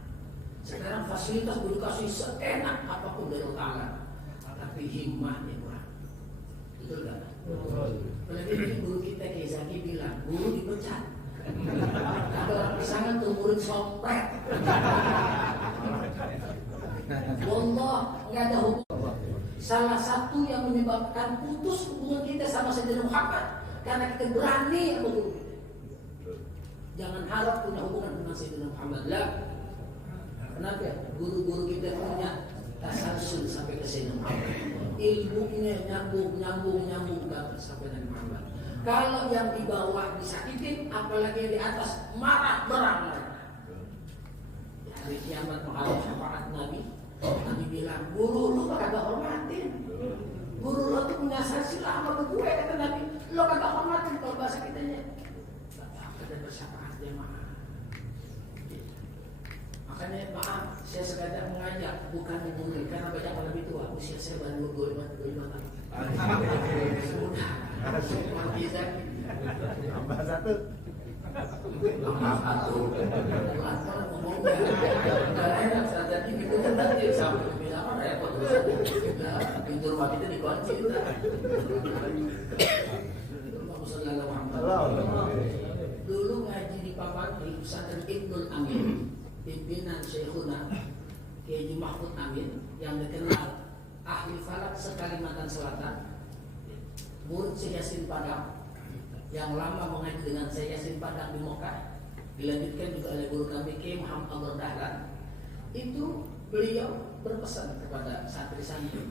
Sekarang fasilitas guru kasih seenak apapun dari utara, tapi himmahnya kurang. Betul kan? Apalagi ini guru kita Kiai Zaki bilang, guru dipecat. Kalau misalnya tuh murid sopret. Wallah, nggak ada hubungan. Salah satu yang menyebabkan putus hubungan kita sama Sayyidina Muhammad karena kita berani sama guru. Jangan harap punya hubungan dengan Sayyidina Muhammad lah. Kenapa? Guru-guru kita punya tasalsul sampai ke Sayyidina Muhammad. Ilmunya nyambung sampai Nabi Muhammad. Kalau yang di bawah disakitin, apalagi yang di atas marah berang. Di hari kiamat menghadap syafaat Nabi, Nabi bilang, guru lu kagak hormatin. Guru lu tuh punya saksi lama ke gue, kata Nabi. Lu kagak hormatin kalau bahasa kitanya. Ada bersyafaat dia maaf. Makanya maaf, saya sekadar mengajak, bukan memulai, karena banyak orang lebih tua. Usia saya baru 25 tahun. Sudah. Tambah satu. Ngomongnya. Karena enak saat jadi itu kan nanti sampai bilang apa repot terus. Pintu rumah kita dikunci. Dulu ngaji di Papan di pesantren Ibnul Amin, pimpinan Syekhuna Kiai Haji Mahfud Amin yang dikenal ahli falak se-Kalimantan Selatan. Murid Syekh Yasin Padang yang lama mengaji dengan Syekh Yasin Padang di Mekah, dilanjutkan juga oleh guru kami Kiai Muhammad Abdul Dahlan. Itu beliau berpesan kepada santri-santri,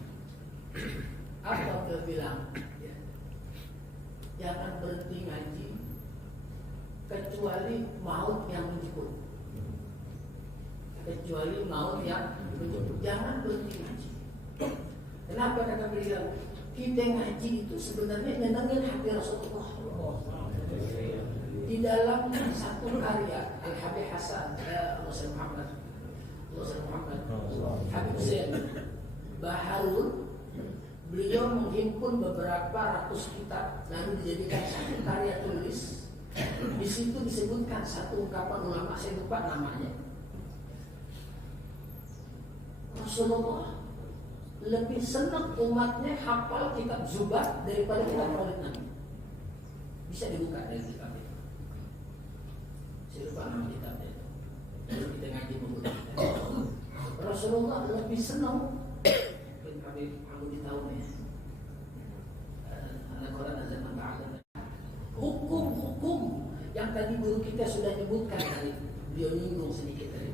apa beliau bilang? Ya, jangan berhenti ngaji kecuali maut yang menjemput. Kecuali maut yang menjemput, jangan berhenti ngaji. Kenapa kata beliau? Kita ngaji itu sebenarnya nyenengin hati Rasulullah. Di dalam satu karya Al-Habib Hasan Muhammad Habib Zain Baharul, beliau menghimpun beberapa ratus kitab lalu dijadikan satu karya tulis. Di situ disebutkan satu ungkapan ulama, saya lupa namanya. Rasulullah lebih senang umatnya hafal kitab Zubat daripada kitab Maulid Nabi. Bisa dibuka dari kitab itu. Saya lupa nama kitabnya itu. Kalau kita ngaji menggunakan Rasulullah lebih senang. Mungkin kami tahu nih. Anak Quran dan zaman Ta'ala. Hukum-hukum yang tadi guru kita sudah nyebutkan tadi, beliau nyinggung sedikit tadi.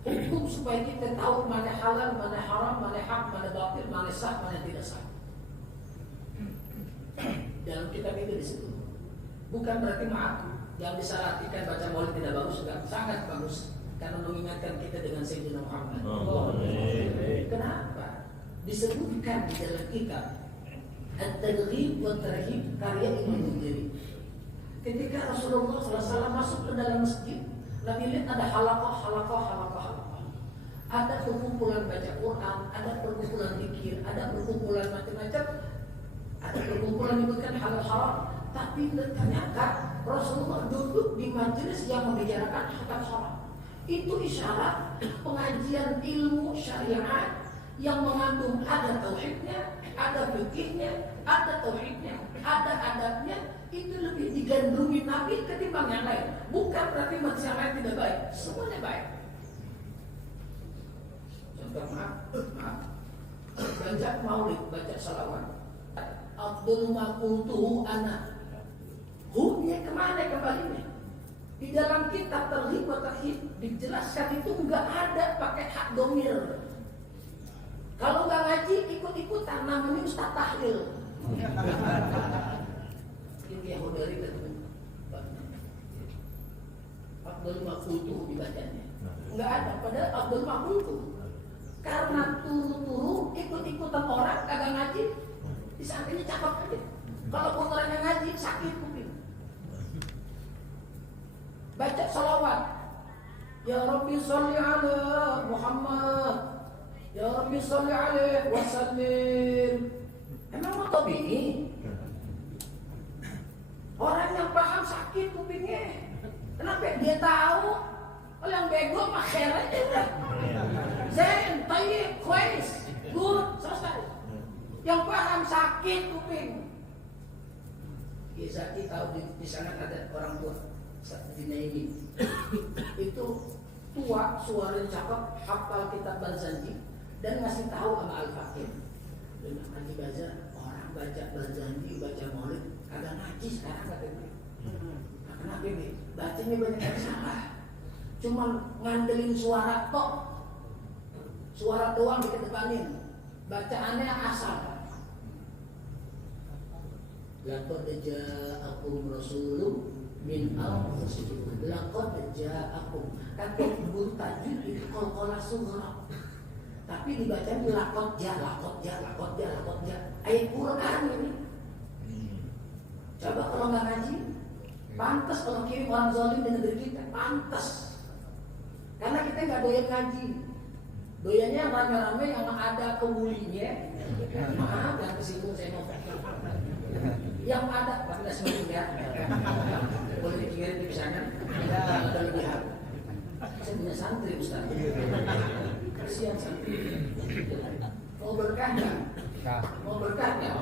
Hukum supaya kita tahu mana halal, mana haram, mana hak, mana batil, mana sah, mana tidak sah. Dalam kitab itu disebut. Bukan berarti maaf yang disyaratkan baca maulid tidak bagus, enggak, sangat bagus karena mengingatkan kita dengan Sayyidina Muhammad. Kenapa? Disebutkan di dalam kitab At-Targhib wa Tarhib karya Ibnu Munzir. Ketika Rasulullah SAW masuk ke dalam masjid, Nabi lihat ada halaqah. Ada perkumpulan baca Quran, ada perkumpulan zikir, ada perkumpulan macam-macam, ada perkumpulan menyebutkan halal haram. Tapi ternyata Rasulullah duduk di majelis yang membicarakan halal haram. Itu isyarat pengajian ilmu syariat yang mengandung ada tauhidnya, ada fikihnya, ada tauhidnya, ada adabnya. Itu lebih digandrungi Nabi ketimbang yang lain. Bukan berarti manusia yang lain tidak baik, semuanya baik. Contoh maaf, baca maulid, baca salawat. Abdul Makultuhu anak. Hukumnya kemana kembalinya? Di dalam kitab Targhib wa Tarhib dijelaskan itu enggak ada pakai hak domir. Kalau nggak ngaji ikut-ikutan namanya Ustaz Tahlil. Ini yang dari Abdul Makultuhu dibacanya. Enggak ada, padahal Abdul Makultuhu. Karena turu-turu ikut-ikutan orang kagak ngaji, di sampingnya cakep aja. Kalau orangnya ngaji sakit kuping. Baca salawat. Ya Rabbi sholli ala Muhammad. Ya Rabbi sholli alaihi wasallim. Emang mau tabii? Orang yang paham sakit kupingnya. Kenapa dia tahu? Kalau yang bego mah keren aja. Zain, tayyib, kuais, good, selesai. Yang paham sakit kuping. Zaki tahu di sana ada orang tua di Naimi. Itu tua, suara cakep, hafal kitab Barzanji dan ngasih tahu sama Al-Fakir. Dengan ngaji baca, orang baca Barzanji, baca Maulid, kagak ngaji sekarang katanya. Kenapa ini? Bacanya banyak yang salah. Cuma ngandelin suara tok, suara doang dikedepanin, bacaannya asal. Laqad ja'akum rasulun min anfusikum. Laqad ja'akum. Kan guru tajwid itu qalqalah sughra. Tapi dibacanya laqad ja. Ayat Quran ini. Coba kalau nggak ngaji, pantas kalau kirim orang zalim di negeri kita, pantas. Karena kita nggak doyan ngaji, doyannya rame-rame yang ada kemulinya. Maaf, jangan kesinggung saya mau. Yang ada, tapi nggak semua ya. Boleh dikirim di sana. Ada lebihan. Saya punya santri Ustaz. Kasihan santri. Mau berkah nggak? Mau berkah nggak?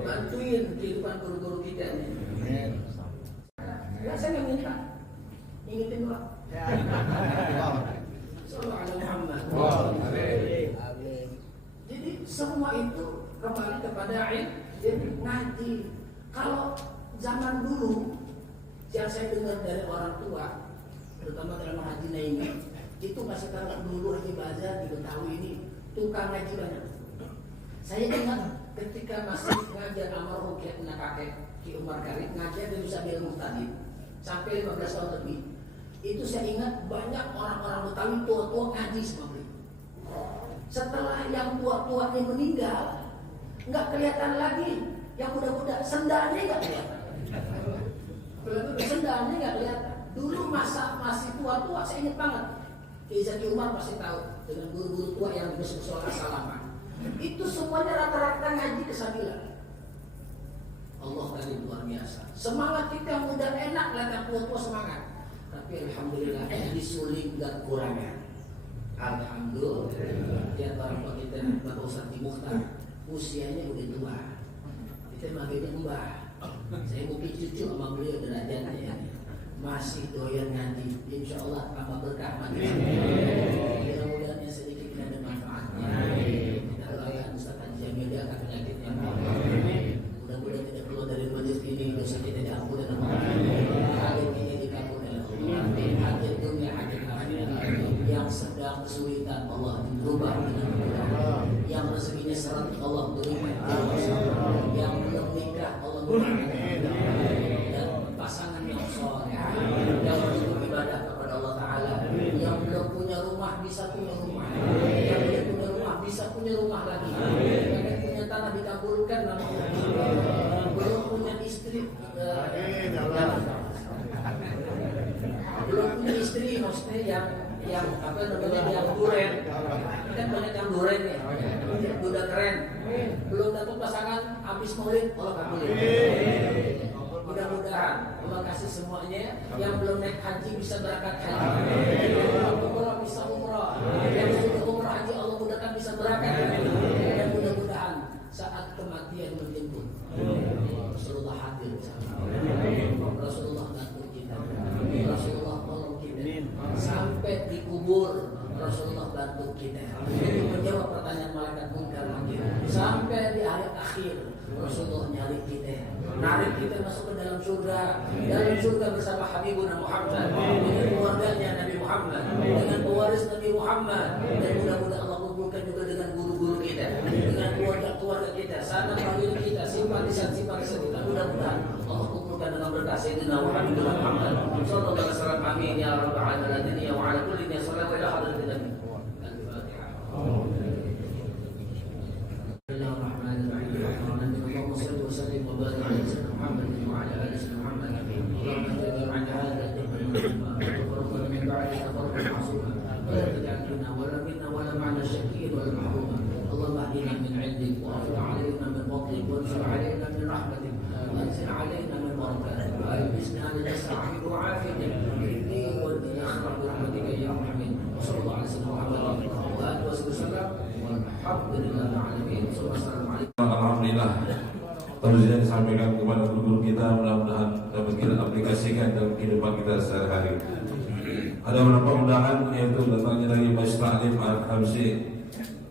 Bantuin kehidupan guru-guru kita nih. Ya, saya nggak minta. Ingetin doang. Sallallahu Muhammad. Jadi semua itu kembali kepada ilmu ngaji. Kalau zaman dulu yang saya dengar dari orang tua, terutama dalam Haji Naimi, itu masih kalau dulu Haji Bazar di Betawi ini tukang ngaji banyak. Saya ingat ketika masih ngajar almarhum Kiai kakek Ki Umar Karim ngajar di Nusa Dua Muhtadi sampai 15 tahun lebih. Itu saya ingat banyak orang-orang Betawi tua-tua ngaji sama beliau. Setelah yang tua-tua ini meninggal, nggak kelihatan lagi. Yang muda-muda sendalnya nggak kelihatan. Sendalnya nggak kelihatan. Dulu masa masih tua-tua saya ingat banget. Ki Umar pasti tahu dengan guru-guru tua yang besok Assalamualaikum. Itu semuanya rata-rata ngaji kesabilan. Allah tadi luar biasa. Semangat kita muda enak, lihat tua-tua semangat. Tapi alhamdulillah disuling gak kurangnya. Alhamdulillah. Di antara kita Bapak Ustaz Mukhtar usianya udah tua. Kita manggilnya Mbah. Saya mungkin cucu sama beliau derajatnya masih doyan ngaji. Insya Allah tambah berkah majelis. Mudah-mudahan yang sedikit ini ada manfaatnya. Kita doakan Ustaz Haji Jamil dia akan penyakitnya. Mudah-mudahan tidak keluar dari majelis ini dosa kita diampuni dan hajat kita dikabulkan. Hajat dunia, hajat akhirat. Yang sedang kesulitan Allah berubah dengan mudah. Yang rezekinya seret Allah berikan. Yang belum nikah Allah berikan. Dan pasangan yang soleh yang beribadah kepada Allah Ta'ala. Yang belum punya rumah bisa punya rumah. Yang belum punya rumah bisa punya rumah lagi. Yang punya tanah dikabulkan namanya. Belum punya istri belum punya istri maksudnya yang apa namanya yang duren. Kan banyak yang duren nih, udah keren. Belum dapat pasangan, habis maulid Allah kabulin. Mudah-mudahan Allah kasih semuanya. Yang belum naik haji bisa berangkat haji. Yang belum umrah bisa umrah. Yang sudah umrah haji Allah mudahkan bisa berangkat. Dan mudah-mudahan saat kematian menjemput Rasulullah hadir. Rasulullah bantu kita. Rasulullah tolong kita. Sampai dikubur Rasulullah bantu kita. Menjawab pertanyaan malaikat munkar nakir. Sampai di hari akhir Rasulullah nyari kita, narik kita masuk ke dalam surga. Dalam surga bersama Habibuna Muhammad, dengan keluarganya Nabi Muhammad, dengan pewaris Nabi Muhammad. Dan mudah-mudahan Allah kumpulkan juga dengan guru-guru kita, dengan keluarga-keluarga kita, sanak famili kita, simpatisan kita. Mudah-mudahan Allah kumpulkan dengan berkah Sayyidina Habibuna Muhammad sallallahu alaihi wasallam. Amin ya rabbal alamin ya wa ala kulli niyyah sallallahu ila hadratin Nabi. Alhamdulillah, tausiah disampaikan kepada guru kita, mudah-mudahan dapat kita aplikasikan dalam kehidupan kita sehari-hari. Ada beberapa undangan, yaitu datangnya dari Majelis Ta'lim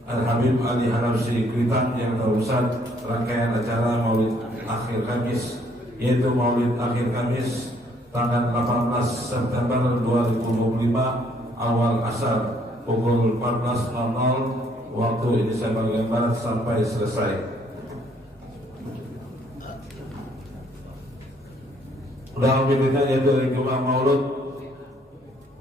Al-Habib Ali Haramsi Kuitang yang terusan rangkaian acara Maulid Akhir Kamis, yaitu Maulid Akhir Kamis tanggal 18 September 2025 awal asar pukul 14.00 waktu Indonesia bagian Barat sampai selesai. Undangan berikutnya yaitu dari Jumlah Maulud,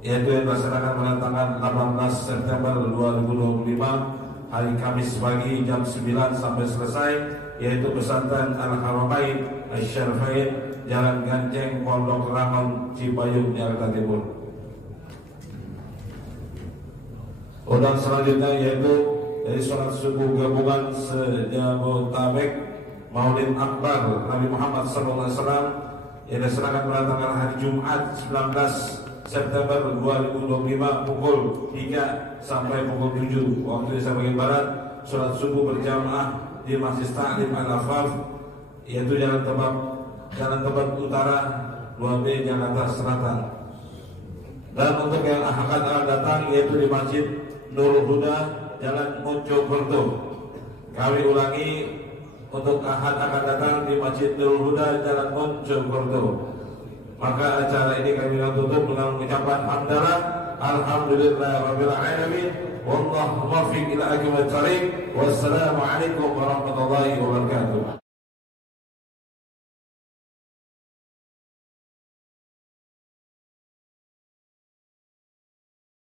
yaitu yang dilaksanakan pada tanggal 18 September 2025 hari Kamis pagi jam 9 sampai selesai, yaitu pesantren Al-Haramain Asy-Syarifain Jalan Ganceng Pondok Rangon Cipayung Jakarta Timur. Undangan selanjutnya yaitu dari sholat subuh gabungan se-Jabotabek Maulid Akbar Nabi Muhammad SAW yang dilaksanakan pada tanggal hari Jumat 19 September 2025 pukul 3 sampai pukul 7 waktu Indonesia bagian Barat. Sholat subuh berjamaah di Masjid Ta'lim Al-Afaf, yaitu Jalan Tebet Utara 2B Jakarta Selatan. Dan untuk yang akan datang yaitu di Masjid Nurul Huda Jalan Mojokerto. Kami ulangi, untuk ahad akan datang di Masjid Nurul Huda Jalan Mojokerto. Maka acara ini kami tutup dengan mengucapkan hamdalah alhamdulillahirabbil alamin wallahu muwaffiq ila aqwamit thariq. Wassalamualaikum warahmatullahi wabarakatuh.